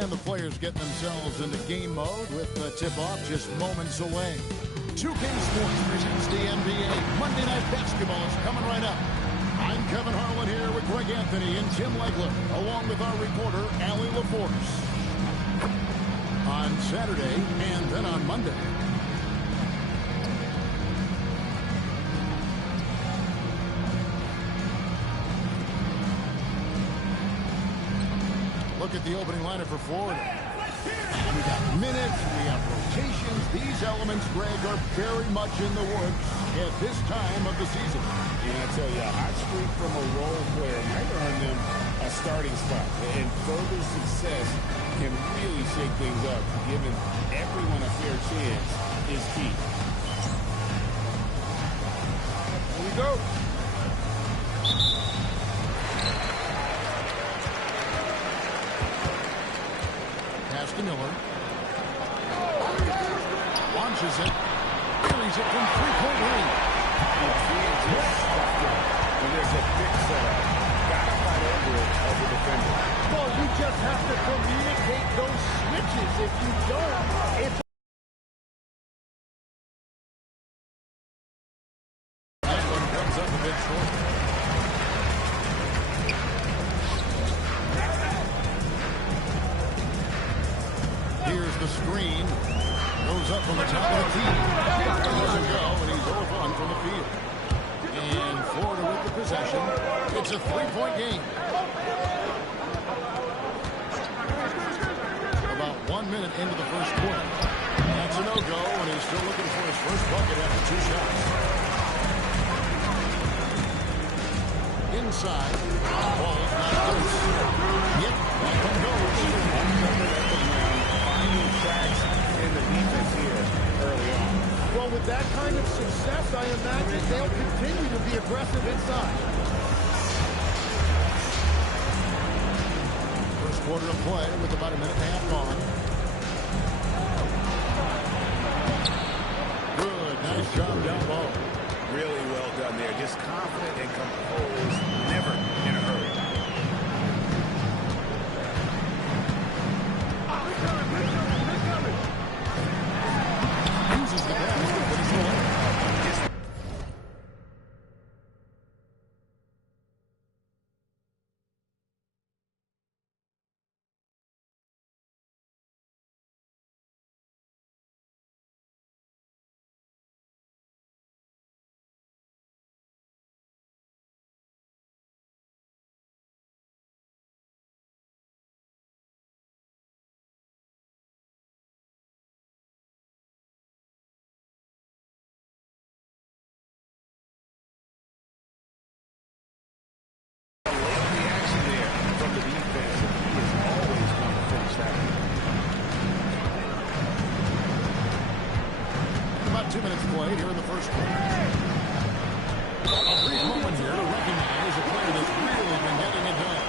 And the players getting themselves into game mode with the tip-off just moments away. 2K Sports presents the NBA. Monday Night Basketball is coming right up. I'm Kevin Harlan here with Greg Anthony and Tim Legler, along with our reporter, Allie LaForce. On Saturday and then on Monday. Look at the opening lineup for Florida. We got minutes, we have rotations. These elements, Greg, are very much in the works at this time of the season. And I tell you, a hot streak from a role player might earn them a starting spot. And further success can really shake things up. Giving everyone a fair chance is key. Here we go. Pass to Miller. Launches it. Carries it from three-point range. When there's a big setup, gotta fight over it as a defender. Well, you just have to communicate those switches. If you don't, it's that one comes up a bit short. Here's the screen. Goes up from the top of the tee. Doesn't go, and he's 0 for 1 from the field. And Florida with the possession. It's a three-point game. About 1 minute into the first quarter. That's a no-go, and he's still looking for his first bucket after 2 shots. Inside. Ball's not loose. Yep, that one goes. Finding cracks in the defense here early on. well, with that kind of success, I imagine they'll continue to be aggressive inside. First quarter of play with about a minute and a half gone. Good, nice job down low. Really well done there. Just confident and composed, never in a hurry. Uses the basket, but he's not. About 2 minutes played here in the first quarter. A brief moment here to recognize a player that's really been getting it done.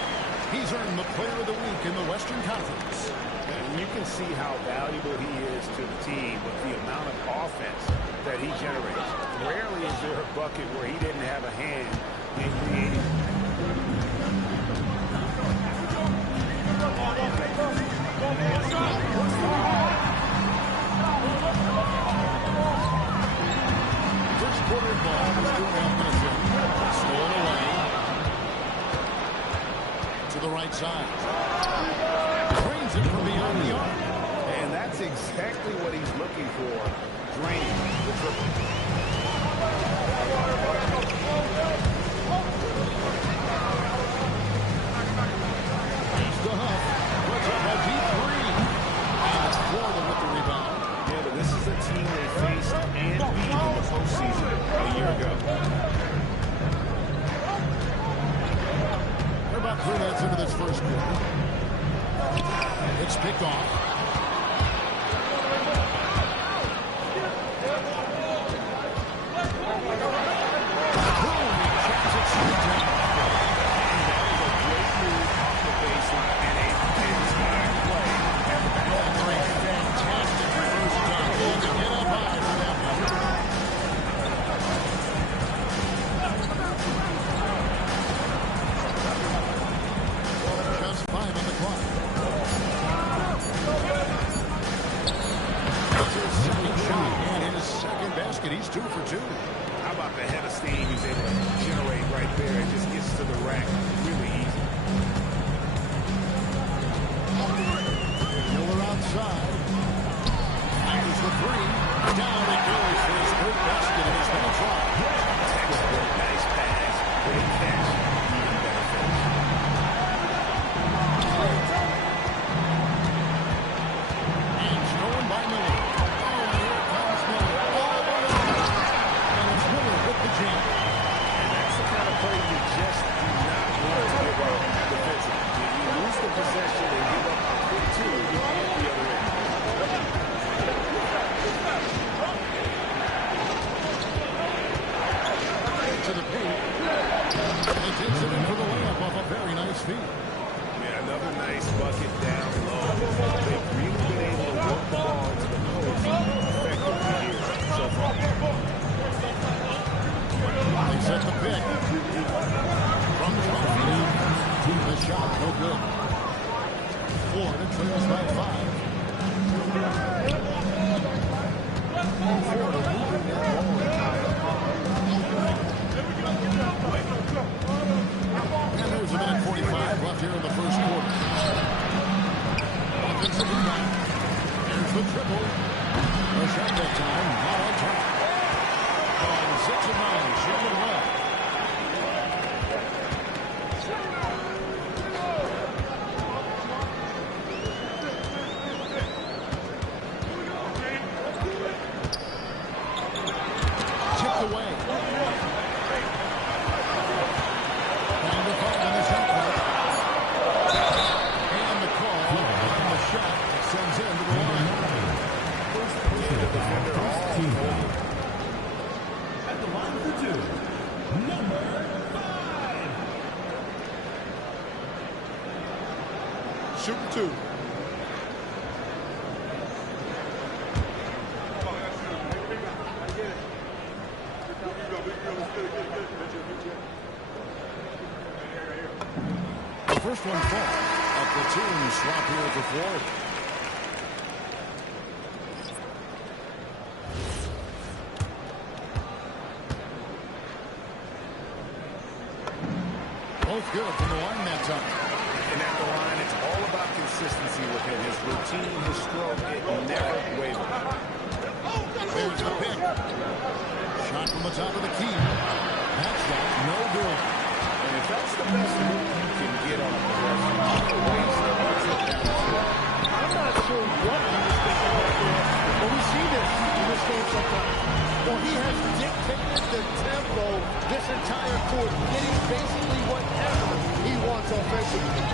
He's earned the Player of the Week in the Western Conference. And you can see how valuable he is to the team with the amount of offense that he generates. Rarely is there a bucket where he didn't have a hand in creating. First quarter ball was 2.5 minutes in. Stolen away. To the right side. Drains it from beyond the arc. And that's exactly what he's looking for. Draining the triple. He's the Huff. Puts up a deep three. And it's Florida with the rebound. Yeah, but this is a team they faced and beat in the postseason a year ago. We're about 3 minutes into this first quarter. It's picked off. Boom! He checks it straight down. Fantastic reverse dunk. He had to get up high for that one. Just 5 on the clock. And he takes it in for the layup off a very nice feed. Yeah, another nice bucket down low. They've really been able to work the ball to the post effectively here so far. They set the pick. From 12 feet out. The shot, no good. Florida trails by 5. Florida moving that ball. And there's a minute 45 left here in the first quarter. Offensive rebound. Here's the triple. The shot that time, not on top. And 6 of 9, shooting well. Tipped away. And the call on the shot clock. And the call on the shot sends him to the line. At the line for 2, number 5. Shooting 2. The first one falls. A platoon swap here for Florida. Both good from the line that time. And at the line, it's all about consistency with him. His routine, his stroke, it never wavers. There's the pick. Shot from the top of the key. That shot, no good. And if that's the best move you can get on a possession, I'm not sure what he was thinking right there, but we see this in this game sometimes. Well, he has dictated the tempo this entire court, getting basically whatever he wants offensively.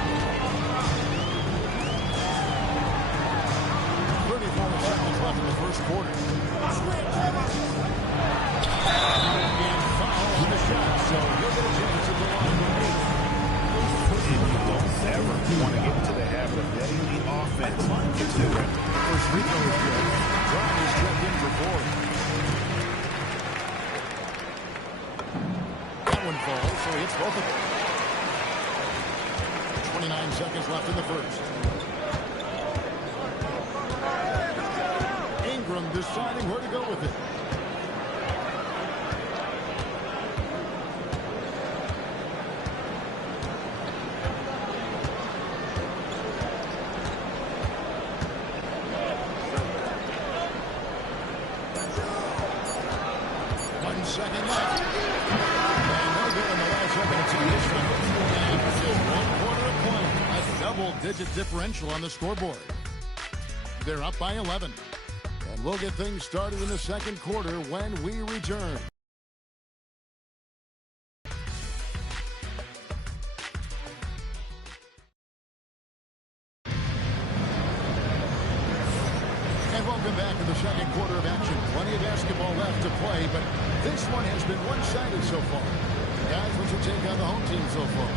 34 seconds left in the first quarter. And foul on the shot, so he'll get a chance at the line to make. And you don't ever want to get into the habit of letting the offense get to it. First free throw is good. Brown is checked in for 4. That one falls, so he hits both of them. 29 seconds left in the first. Ingram deciding where to go with it. Second left. And no good in the last second of this one. And just 1 quarter of play. A double-digit differential on the scoreboard. They're up by 11. And we'll get things started in the second quarter when we return. And welcome back to the second quarter of action. Plenty of basketball left to play, but this one has been one-sided so far. Guys, what's your take on the home team so far?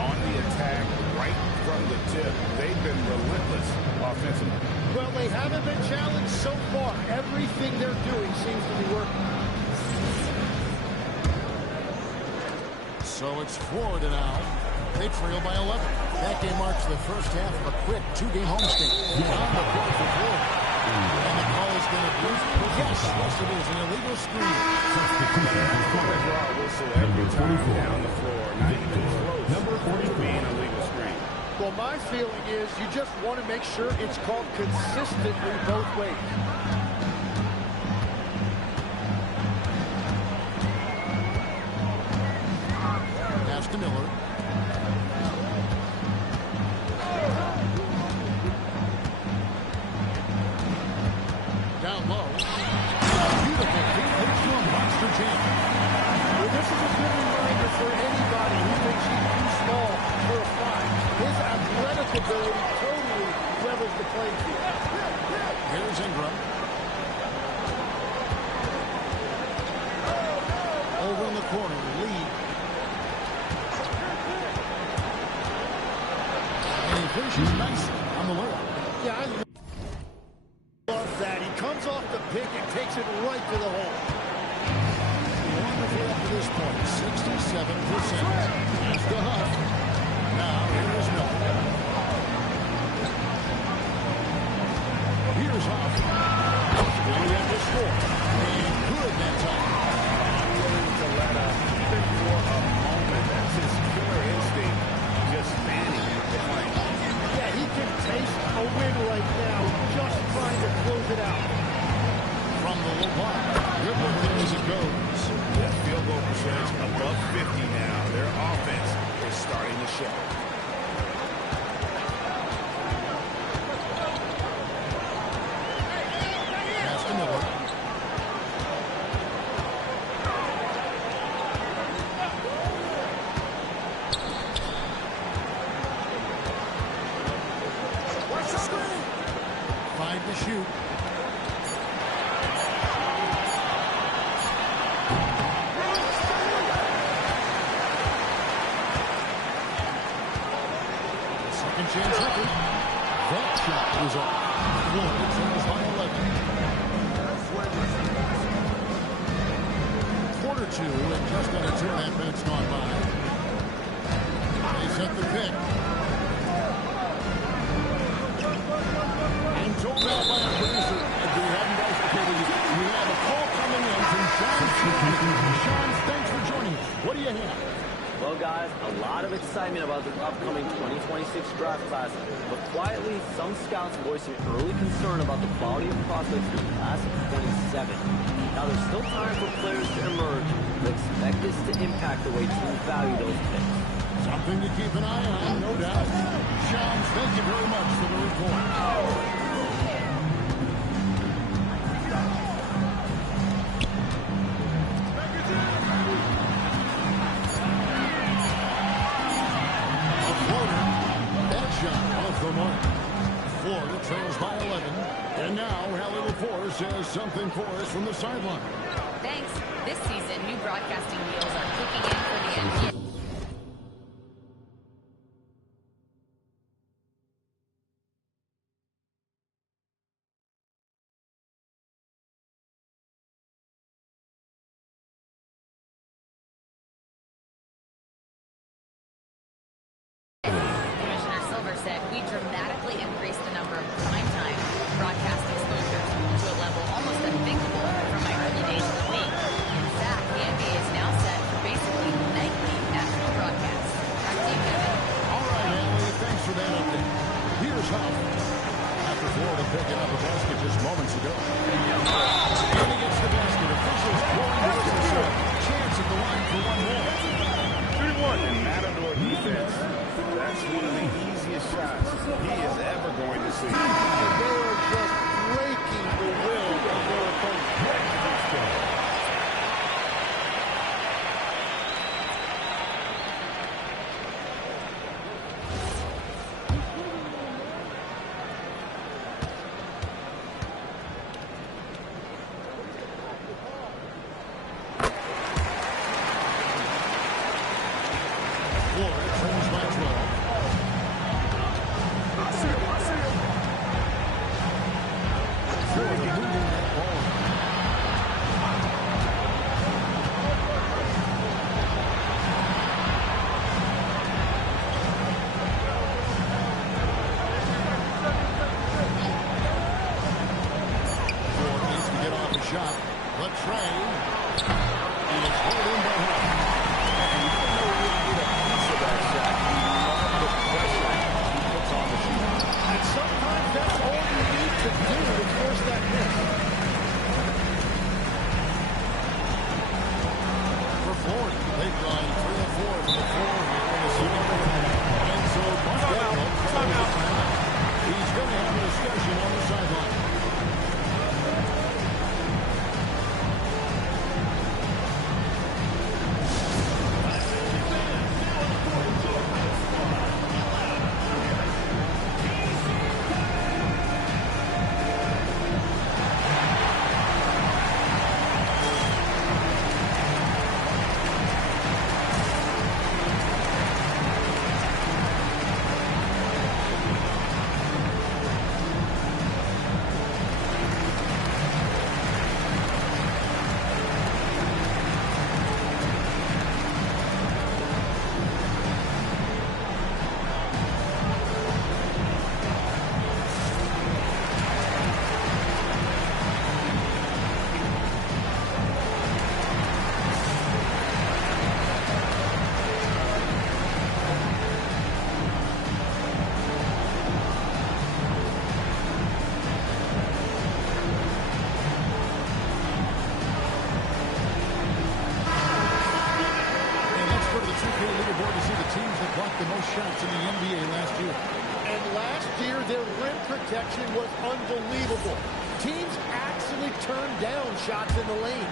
On the attack, right from the tip, they've been relentless offensively. Well, they haven't been challenged so far. Everything they're doing seems to be working. So it's Florida now. They trail by 11. That game marks the first half of a quick 2-game homestand. On the court for Florida. And the call is going to be, yes, it is an illegal screen. Draw a whistle every time down the floor. Not even close. Number 43 being a legal screen. Well, my feeling is you just want to make sure it's called consistently both ways. Pass to Miller. Down low. Beautiful feed pitch to a monster jam. Well, this is a good reminder for anybody who thinks he's too small for a five. His athletic ability totally levels the playing field. Here's Ingram. Over in the corner, Lee. finishes nicely on the layup. Yeah, I love that. He comes off the pick and takes it right to the hole. Wonderful up to this point, 67%. That's the Huff. Now here's Miller. Here's Huff. Going to have to score. And good that time. Willing to let up even for a moment. That's his killer instinct. Just manning the play. Yeah, he can taste a win right now, just trying to close it out. From the low block. Good look there as it goes. That field goal percentage above 50 now. Their offense is starting to show. Pass to Miller. Five to shoot. Second chance effort. That shot was off. Florida trails by 11. Quarter two and just under 2.5 minutes gone by. They set the pick. I'm told now by a producer, if we haven't guys, we have a call coming in from Sean. Sean, thanks for joining us. What do you have? Well, guys, a lot of excitement about the upcoming 2026 draft class, but quietly, some scouts voicing early concern about the quality of prospects in the class of 27. Now, there's still time for players to emerge, but expect this to impact the way teams value those picks. Something to keep an eye on, no doubt. Sean, thank you very much for the report. The mark. Florida trails by 11. And now Hallie LaForce has something for us from the sideline. Thanks. This season, new broadcasting deals are kicking in for the NBA. Said we dramatically increased the number of primetime broadcast exposures to a level almost unthinkable from my early days in the league. In fact, the NBA is now set for basically nightly national broadcasts. Back to you, Kevin. All right, Hallie, thanks for that update. Here's Huff. After Florida picking up a basket just moments ago. And he gets the basket. Officials blowing the whistle. Chance at the line for one more. 3-1 in Matador defense. That's one of the easiest shots he is ever going to see. They are just breaking the will of their opponent. Florida trails by 12. Florida moving that ball. Florida needs to get off the shot. But Trey is held in by Huff. And you don't know when you get a piece of that the most shots in the NBA last year. And last year, their rim protection was unbelievable. Teams actually turned down shots in the lane.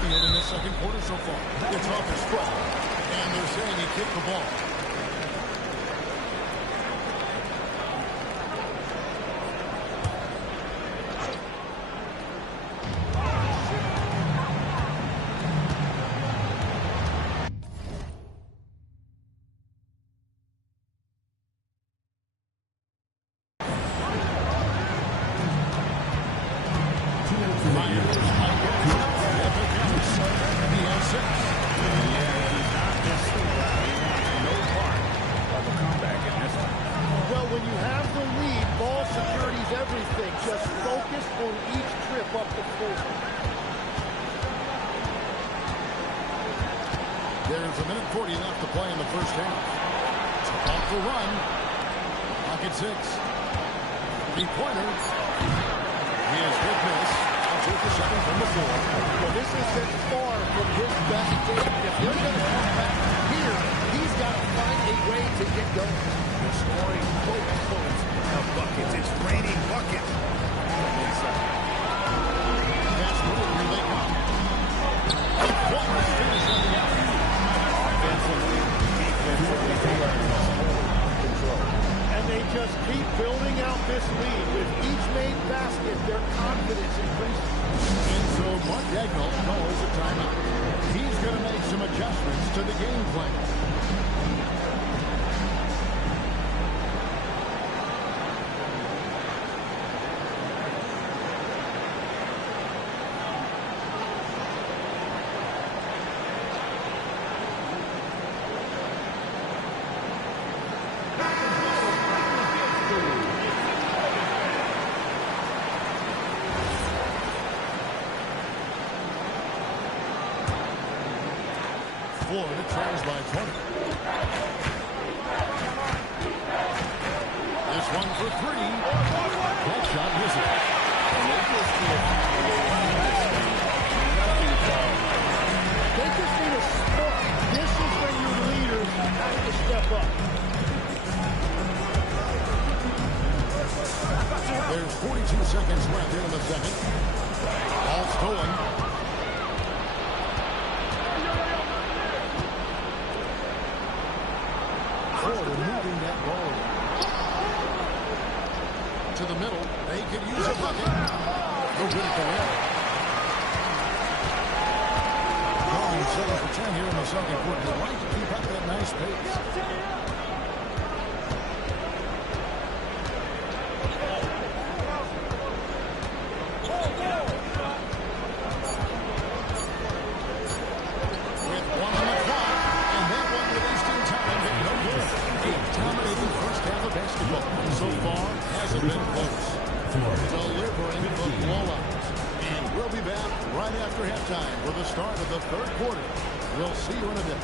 In the second quarter so far. It's off his foot, and they're saying he kicked the ball. There's a minute 40 left to play in the first half. Off the run. Pocket 6. Three-pointer. He has hit miss. I'll take the second from the floor. Well, this isn't far from his best game. If they're going to come back here, he's got to find a way to get going. The scoring full of buckets. It's raining buckets. That's good. Here they come. Flawless finish on the out. Offensively, defensively, they are in control. And they just keep building out this lead. With each made basket, their confidence increases. And so Mark Dagnall calls a timeout. He's going to make some adjustments to the game plan. Florida trails by 20. This one for 3. That shot misses. They just need a spark. This is when your leaders have to step up. There's 42 seconds left here in the second. Ball stolen. Florida moving that ball to the middle. They could use a bucket. No good at the rim. Going 7 for 10 here in the second quarter. They'd like to keep up that nice pace. With 1 on the clock, and that one released in time, but no good. A dominating first half of basketball. So far, hasn't been close. Delivering the blowout. And we'll be back right after halftime for the start of the third quarter. We'll see you in a bit.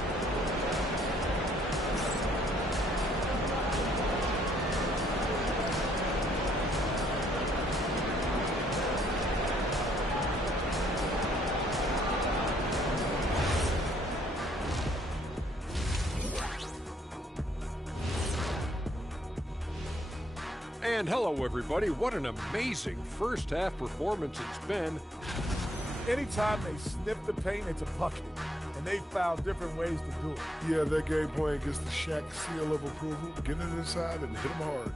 And hello, everybody. What an amazing first half performance it's been. Anytime they sniff the paint, it's a bucket. And they found different ways to do it. Yeah, their game plan gets the Shaq seal of approval. Get it inside and hit them hard.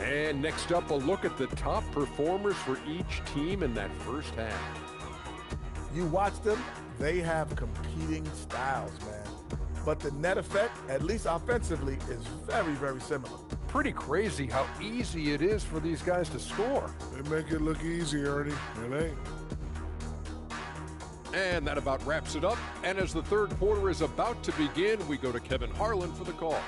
And next up, a look at the top performers for each team in that first half. You watch them, they have competing styles, man. But the net effect, at least offensively, is very, very similar. Pretty crazy how easy it is for these guys to score. They make it look easy, Ernie. It ain't. And that about wraps it up. And as the third quarter is about to begin, we go to Kevin Harlan for the call.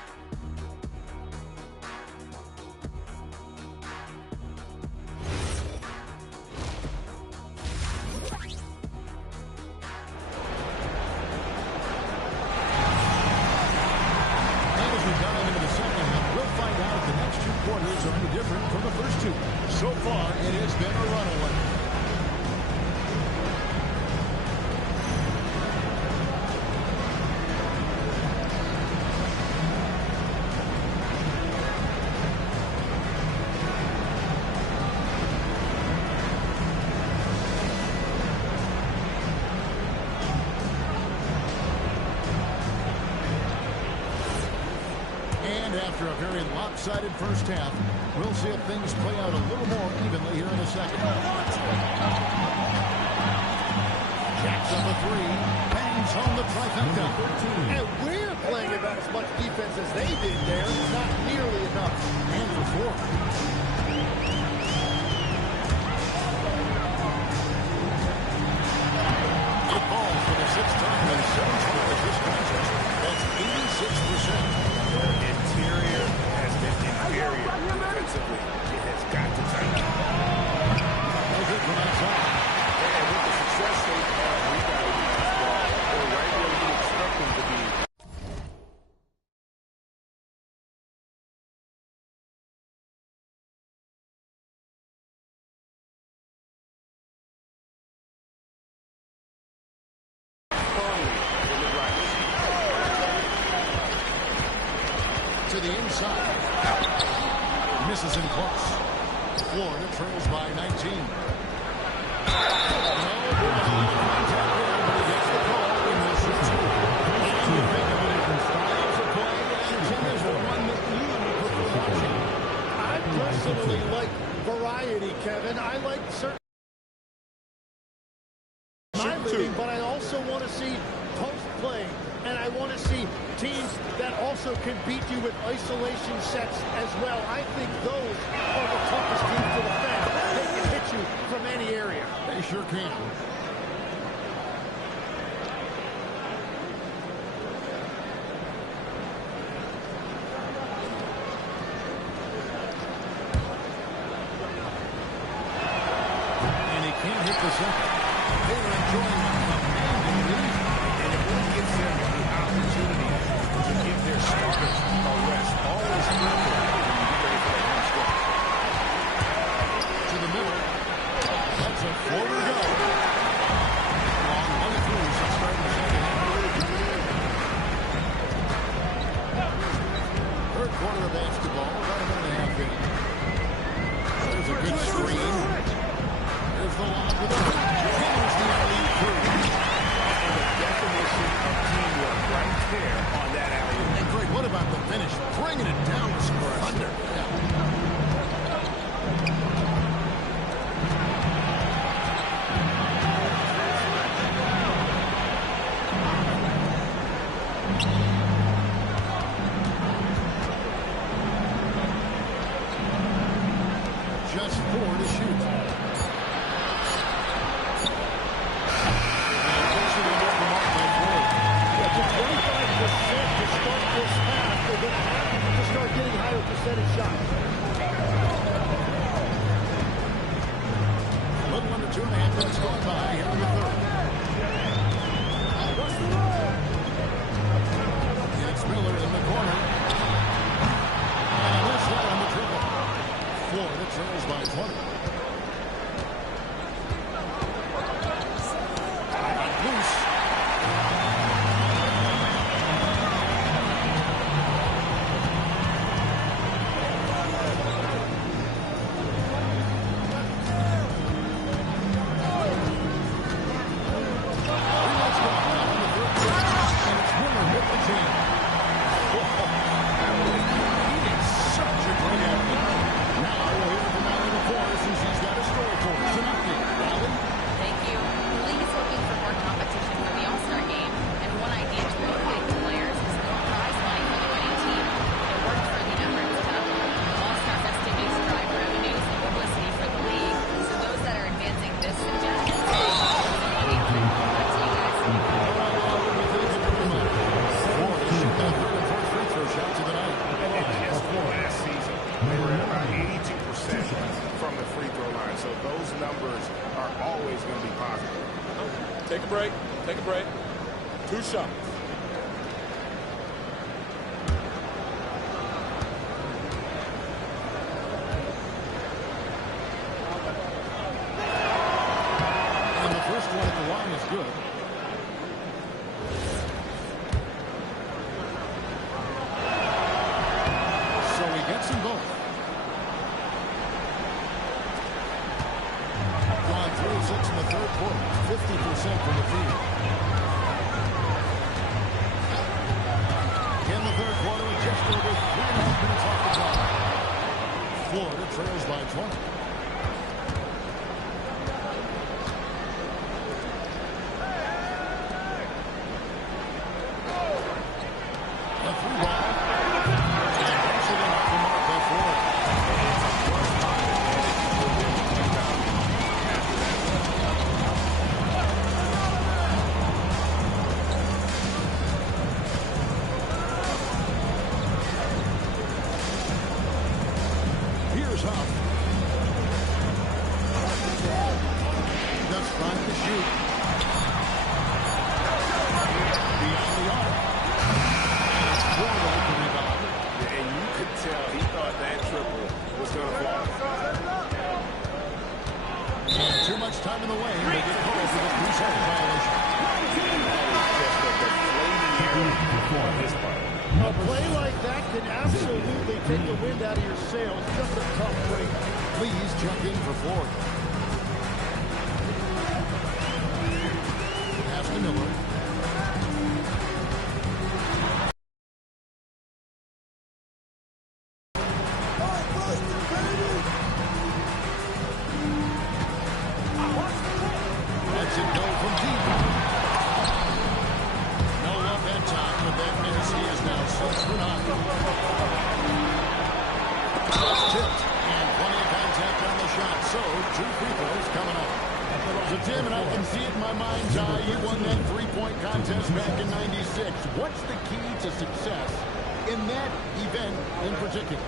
far, it has been a runaway. After a very lopsided first half, we'll see if things play out a little more evenly here in a second. Jacks up a three, bangs home the trifecta. And we're playing about as much defense as they did there. Not nearly enough. And for four. It falls for the sixth time in 7 tries this contest. That's 86%. Interior has been inferior defensively. It has got to tighten up. No good from outside. And with the success they've had rebounding this ball, they're right where you expect them to be. To the inside. Misses in close. Florida trails by 19. No good contact there, but he gets the call in the shoot two. And you think of the different styles of play, and Tim is the one that you prefer watching. I personally like variety, Kevin. I like certain but I also want to see post play, and I want to see teams that also can beat you with isolation sets as well. I think those are the toughest teams to defend. They can hit you from any area. They sure can. And he can't hit the second. They're enjoying a commanding lead. And it really gives them the opportunity to give their starters a rest. Always critical when you get ready for that home stretch. To the middle. That's a quarter to go. Long one through since starting the second half. Third quarter of basketball, about a minute and a half in. There's a good screen. There's the lob with the hammers the alley through. And the definition of teamwork right there on that alley. And Greg, what about the finish? Bringing it down with some thunder. Just 4 to shoot. Percentage shots. A little under 2.5 minutes gone by here in the third. It's Miller in the corner. And this one on the triple. Florida trails by 20. Loose. Take a break. Take a break. 2 shots. line is good. So he gets them both. Gone through 6 in the third quarter. 50% from the field. In the third quarter, with just over 3.5 minutes off the clock. Florida trails by 20. A three ball. And that's it enough to mark by Florida. Here's Huff. Just trying to shoot. Beyond the arc. And it's Florida with the rebound. And you could tell he thought that triple was going to fall. And too much time in the lane. They get called for the 3-second violation. Just a deflating error on his part. A play like that can absolutely take the wind out of your sails. Just a tough break. Please check in for Florida. Pass to Miller. Lets it go from deep. No up at top, but that means he is now 6 for 9. It's tipped, and plenty of contact on the shot. So, 2 free throws coming up. So, Tim, and I can see it in my mind's eye, you won that 3-point contest back in '96. What's the key to success in that event in particular?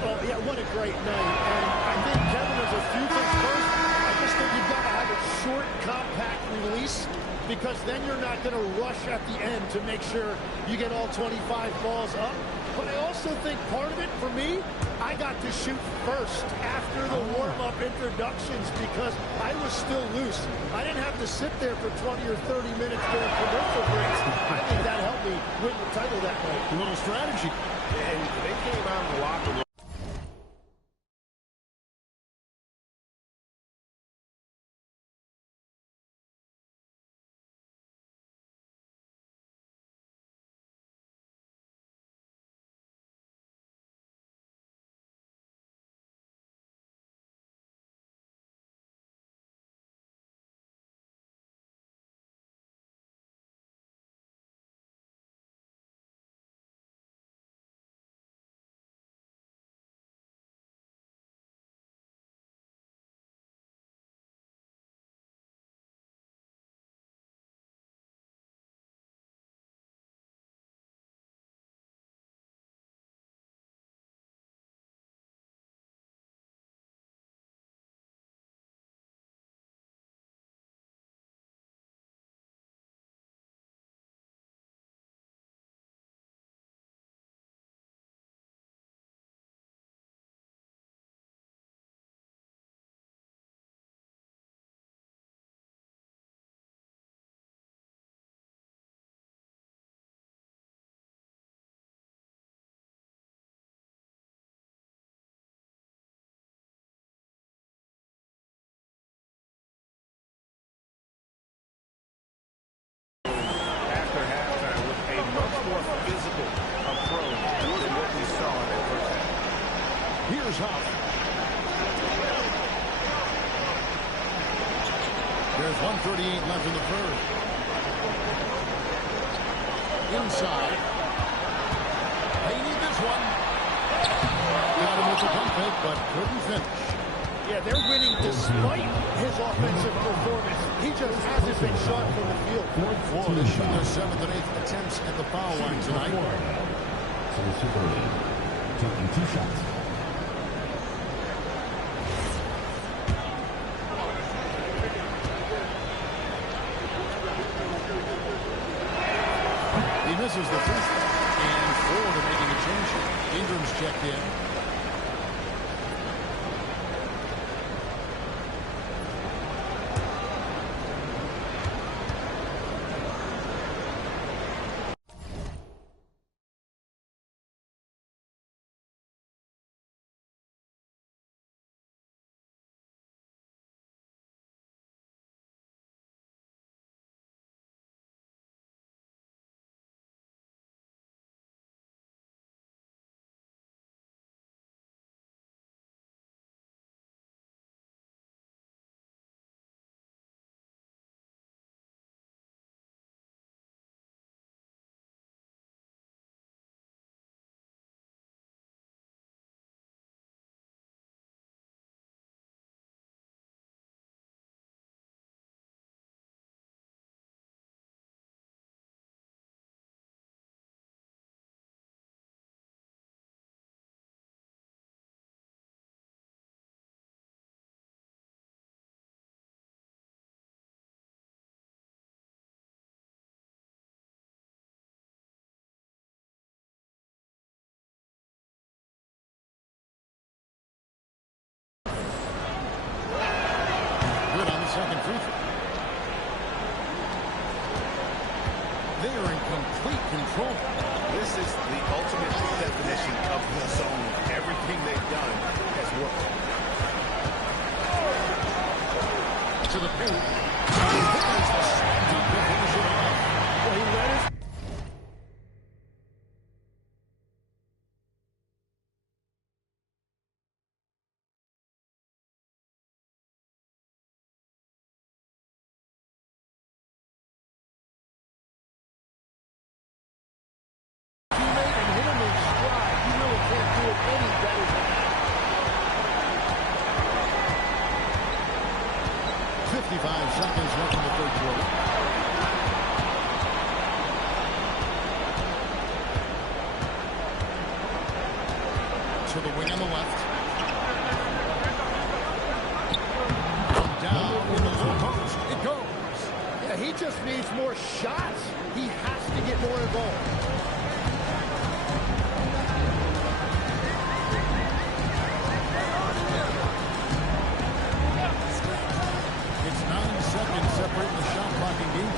Well, yeah, what a great night. And I think, Kevin, there's a few things. First, I just think you've got to have a short, compact release, because then you're not going to rush at the end to make sure you get all 25 balls up. But I also think part of it, for me, I got to shoot first after the warm-up introductions because I was still loose. I didn't have to sit there for 20 or 30 minutes during commercial breaks. I think that helped me win the title that night. A little strategy. And they came out of the locker room. Here's Huff. There's 1:38 left in the third. Inside. They need this one. Got him with the pump fake, but couldn't finish. Yeah, they're winning despite his offensive performance. He just hasn't been sharp from the field. Florida shooting their 7th and 8th attempts at the foul line tonight. So Super League taking 2 shots. He misses the free throw, and Florida making a change here. Ingram's checked in. second free throw. They are in complete control. This is the ultimate definition of the zone. Everything they've done has worked. To the paint. There's the slam dunk to finish it off. Well, he let his... teammate and hit him in stride. You really can't do it any better than that. 55 seconds left in the third quarter. To the wing on the left. Down in the low post. It goes. Yeah, he just needs more shots. He has to get more involved. It's 9 seconds separating the shot clock and game.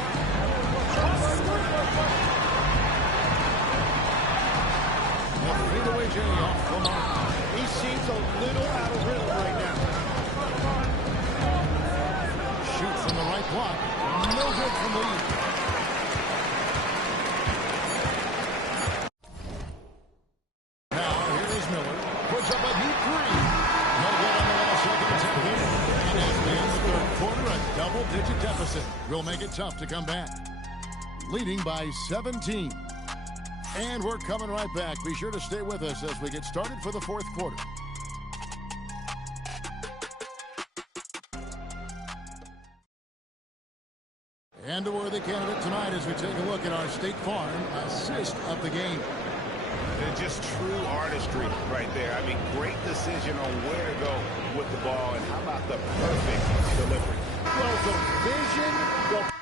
The fadeaway J off the mark. He seems a little out of rhythm right now. Shoot from the right block. No good from the lead. Now, here is Miller. Puts up a deep three. No good on the last second attempt here. And as we end the third quarter, a double-digit deficit will make it tough to come back. Leading by 17. And we're coming right back. Be sure to stay with us as we get started for the fourth quarter. And a worthy candidate tonight as we take a look at our State Farm assist of the game. And just true artistry right there. I mean, great decision on where to go with the ball. And how about the perfect delivery? Well, the vision, the...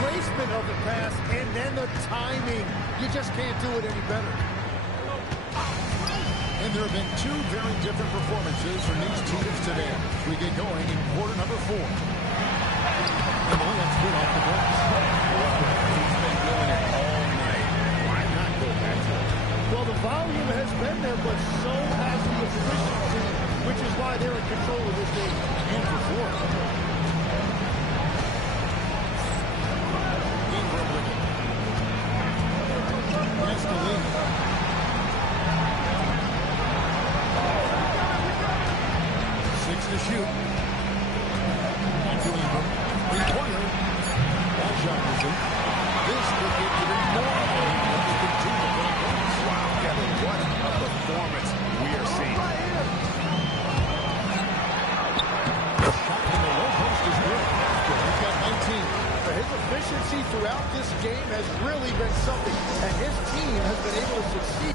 placement of the pass and then the timing. You just can't do it any better. And there have been two very different performances from these teams today. We get going in quarter number 4. And the layup's good off the glass. He's been doing it all night. Why not go back to it? Well, the volume has been there, but so has the efficiency, which is why they're in control of this game. And for 4. That's the lead. 6 to shoot. Back to Ingram. 3-pointer. That shot was in. This could get even more important if they continue to play points. Wow, Kevin, what a performance we are seeing. Shot from the low post is good. He's got 19. His efficiency throughout this game has really been something, and his team has been able to succeed.